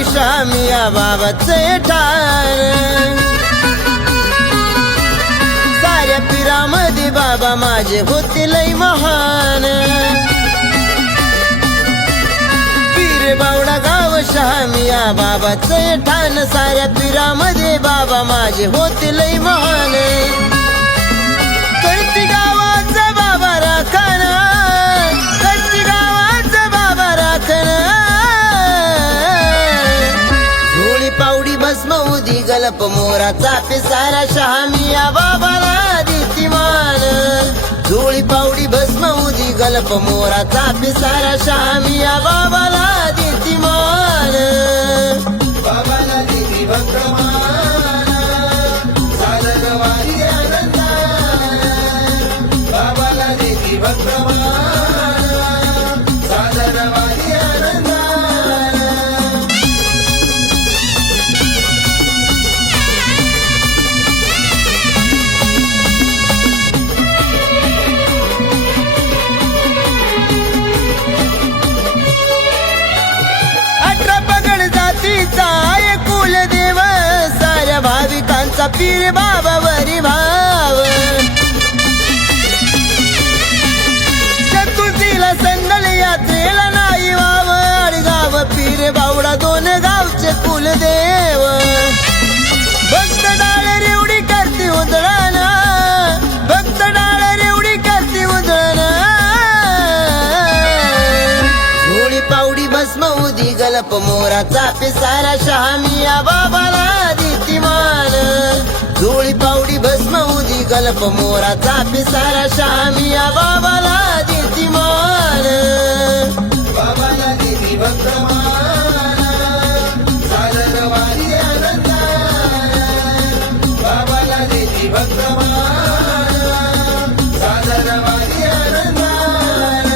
गावी शामिया बाबाचे ठाण साऱ्या पिरामध्ये बाबा माझे होते लय महान पीर बावडा गाव शामिया बाबाचे ठाण साऱ्या पिरामध्ये बाबा माझे होते लय महान करती गावाचा बाबा राखण करती गावाचा बाबा राखण झोळी पावडी भस्म उदी गलप मोराचा पिसारा शामिया बाबाला देती मान झोळी पावडी भस्म उदी गलप मोराचा पिसारा शामिया बाबाला देती मान बाबाला देती भक्तमान चालत वारी आनंदान बाबाला देती भक्तमान चालत वारी आनंदान कुलदेव साऱ्या भाविकांचा पीर बाबा वरी भाव चतुर्थीला संदल यात्रेला नाही वाव अडगाव पीर बावडा दोन गावचे कुलदेव भक्त डाळ रेवडी करती उधळण भक्त डाळ रेवडी करती उधळण झोळी पावडी भस्म उदी गलप मोराचा पिसारा शामिया बाबाला देती मान झोळी पावडी भस्म उदी गलप मोराचा पिसारा शामिया बाबाला देती मान बाबाला देती भक्तमान चालत वारी आनंदान बाबाला देती भक्तमान चालत वारी आनंदान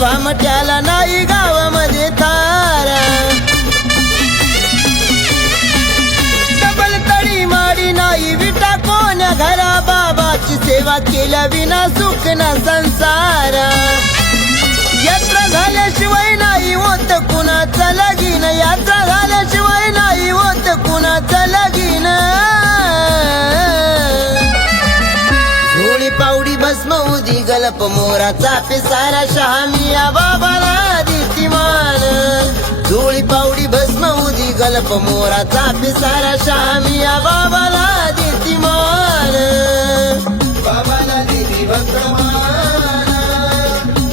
भामट्याला नाही गावामध्ये तारा डबल तळी माडी नाही विटा कोण्या घरा बाबाची सेवा केल्या विना सुख ना संसार यात्रा झाल्याशिवाय नाही होत कुणाचं लगीन यात्रा झाल्याशिवाय नाही होत कुणाचं लगीन झोळी पावडी भस्म उदी गलप मोराचा पिसारा शामिया बाबाला देती मान झोळी पावडी भस्म उदी गलप मोराचा पिसारा शामिया बाबाला देती मान बाबाला देती भक्तमान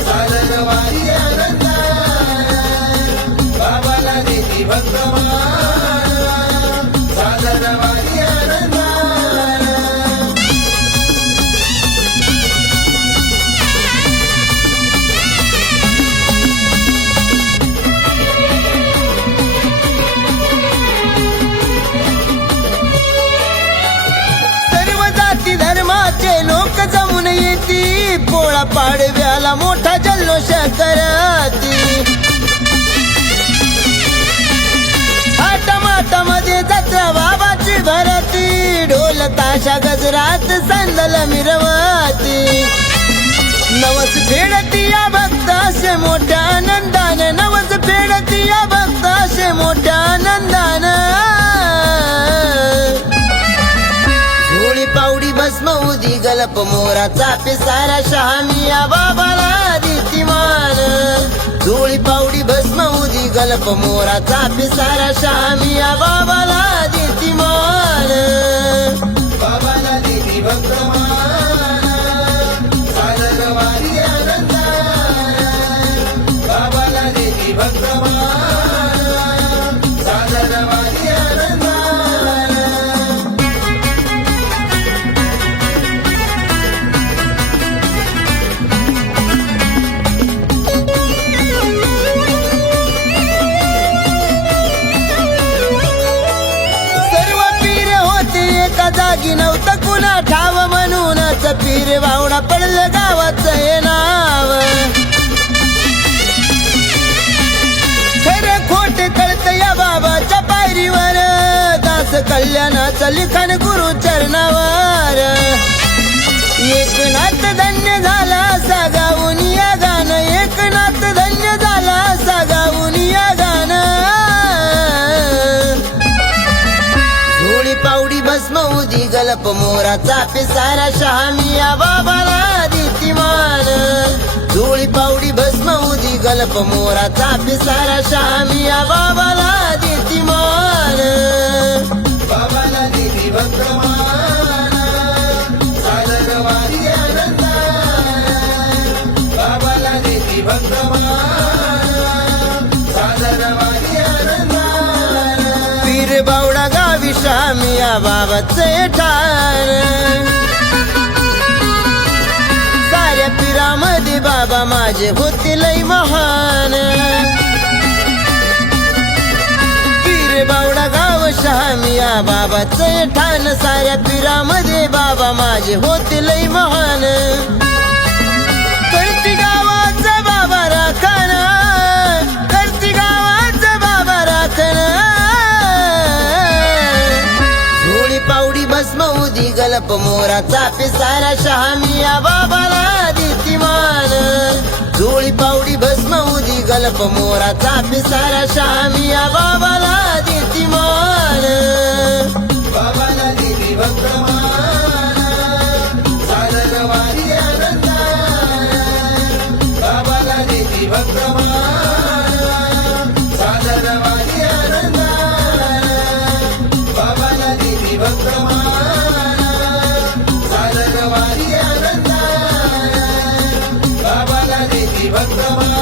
चालत वारी आनंदान बाबाला देती भक्तमान चालत वारी आनंदान धर्माचे लोक जमून येती पोळा पाडव्याला मोठा जल्लोष करती थाटामाटामध्ये जत्रा बाबाची भरती ढोल ताशा गजरात संदल मिरवती नवस फेडती या भक्त असे मोठ्या आनंदान नवस फेडती या भक्त असे मोठ्या आनंदान झोळी पावडी भस्म उदी गलप मोराचा पिसारा शामिया बाबाला देती मान झोळी पावडी भस्म उदी गलप मोराचा पिसारा शामिया बाबाला देती मान बाबाला देती भक्तमान चालत वारी आनंदान बाबाला देती भक्तमान चालत वारी आनंदान जागी नव्हतं कुणा ठाव म्हणूनच पीर बावडा पडलं गावाचं हे नाव लिखाण गुरु चरणावर एकनाथ धन्य झाला सागावून या गाणं एकनाथ धन्य झाला सागावून या गाणं झोळी पावडी भस्म उदी गलप मोराचा पिसारा शहामिया बाबाला देती मान झोळी पावडी भस्म उदी गलप मोराचा पिसारा शहामिया बाबाला देती मान बाबाला देती भक्तमान सादर वारी आनंदान बाबाला देती भक्तमान सादर वारी आनंदान पीर बावडा गावी शहामिया बाबाचे ठाण साऱ्या पीरामध्ये बाबा माझे होते लय महान पीर बावडा गाव शहामिया बाबाचे ठाण साऱ्या पीरामध्ये बाबा माझे होते लय महान करती गावाचा बाबा राखण करती गावाचा बाबा राखण झोळी पावडी भस्म उदी गलप मोराचा पिसारा शहामिया बाबाला देती मान झोळी पावडी भस्म उदी गलप मोराचा पिसारा शहामिया बाबाला देती मान बाबाला देती भक्तमान सादर वारी आनंदान बाबाला देती भक्तमान सादर वारी आनंदान बाबाला देती भक्तमान सादर वारी आनंदान बाबाला देती भक्तमान